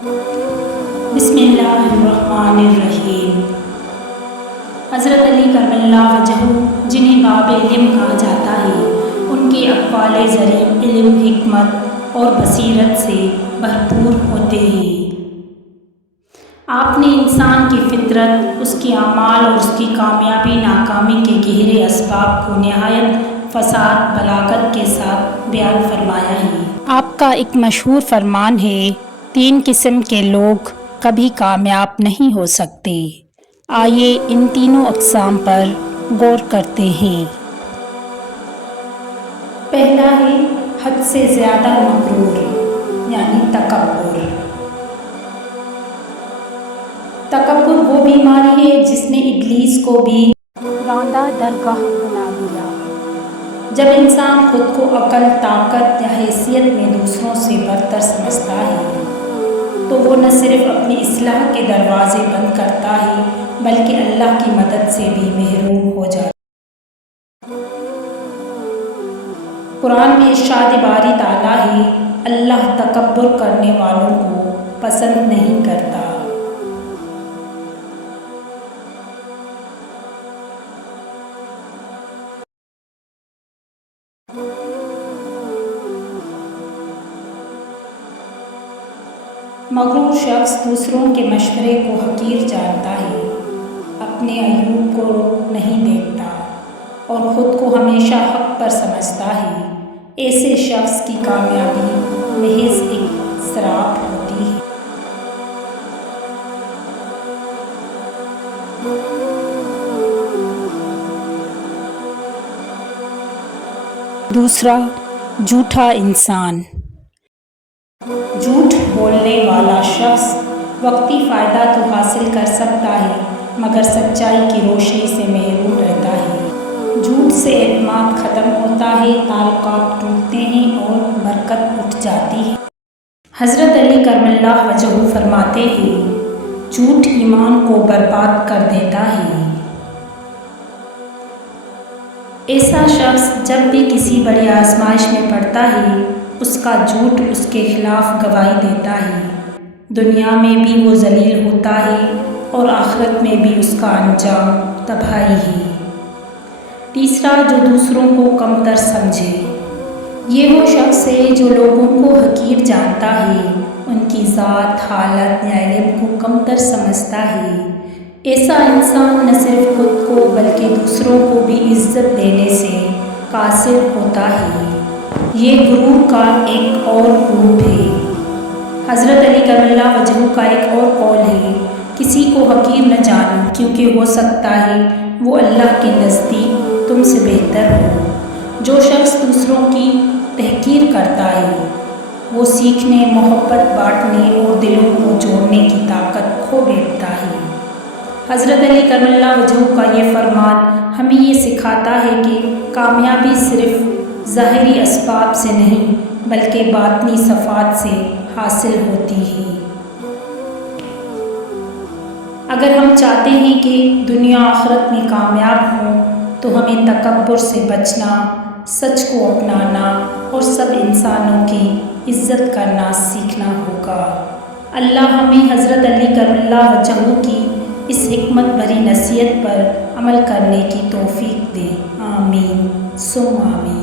بسم اللہ الرحمن الرحیم۔ حضرت علی کرم اللہ وجہہ، جنہیں باب علم کہا جاتا ہے، ان کے اقوال ذریعہ علم، حکمت اور بصیرت سے بھرپور ہوتے ہیں۔ آپ نے انسان کی فطرت، اس کے اعمال اور اس کی کامیابی ناکامی کے گہرے اسباب کو نہایت فصاحت بلاغت کے ساتھ بیان فرمایا ہے۔ آپ کا ایک مشہور فرمان ہے، 3 قسم کے لوگ کبھی کامیاب نہیں ہو سکتے۔ آئیے ان تینوں اقسام پر غور کرتے ہیں۔ پہلا ہے حد سے زیادہ مغرور، یعنی تکبر۔ تکبر وہ بیماری ہے جس نے ابلیس کو بھی راندہ درگاہ بنا دیا۔ جب انسان خود کو عقل، طاقت یا حیثیت میں دوسروں سے برتر سمجھتا ہے تو وہ نہ صرف اپنی اصلاح کے دروازے بند کرتا ہے بلکہ اللہ کی مدد سے بھی محروم ہو جاتا ہے۔ قرآن میں ارشاد باری تعالیٰ ہے، اللہ تکبر کرنے والوں کو پسند نہیں کرتا۔ مغرور شخص دوسروں کے مشورے کو حقیر جانتا ہے، اپنے عیوب کو نہیں دیکھتا اور خود کو ہمیشہ حق پر سمجھتا ہے۔ ایسے شخص کی کامیابی محض ایک سراب ہوتی ہے۔ دوسرا، جھوٹا انسان۔ جھوٹ بولنے والا شخص وقتی فائدہ تو حاصل کر سکتا ہے مگر سچائی کی روشنی سے محروم رہتا ہے۔ جھوٹ سے اعتماد ختم ہوتا ہے، تعلقات ٹوٹتے ہیں اور برکت اٹھ جاتی ہے۔ حضرت علی کرم اللہ وجہہ فرماتے ہیں، جھوٹ ایمان کو برباد کر دیتا ہے۔ ایسا شخص جب بھی کسی بڑی آزمائش میں پڑتا ہے، اس کا جھوٹ اس کے خلاف گواہی دیتا ہے۔ دنیا میں بھی وہ ذلیل ہوتا ہے اور آخرت میں بھی اس کا انجام تباہی ہے۔ تیسرا، جو دوسروں کو کمتر سمجھے۔ یہ وہ شخص ہے جو لوگوں کو حقیر جانتا ہے، ان کی ذات، حالت یا علم کو کمتر سمجھتا ہے۔ ایسا انسان نہ صرف خود کو بلکہ دوسروں کو بھی عزت دینے سے قاصر ہوتا ہے۔ یہ غرور کا ایک اور روپ ہے۔ حضرت علی کرم اللہ وجہہ کا ایک اور قول ہے، کسی کو حقیر نہ جانو کیونکہ ہو سکتا ہے وہ اللہ کے نزدیک تم سے بہتر ہو۔ جو شخص دوسروں کی تحقیر کرتا ہے وہ سیکھنے، محبت بانٹنے اور دلوں کو جوڑنے کی طاقت کھو بیٹھتا ہے۔ حضرت علی کرم اللہ وجہہ کا یہ فرمان ہمیں یہ سکھاتا ہے کہ کامیابی صرف ظاہری اسباب سے نہیں بلکہ باطنی صفات سے حاصل ہوتی ہے۔ اگر ہم چاہتے ہیں کہ دنیا آخرت میں کامیاب ہوں تو ہمیں تکبر سے بچنا، سچ کو اپنانا اور سب انسانوں کی عزت کرنا سیکھنا ہوگا۔ اللہ ہمیں حضرت علی کرم اللہ وجہہ کی اس حکمت بھری نصیحت پر عمل کرنے کی توفیق دے۔ آمین ثم آمین۔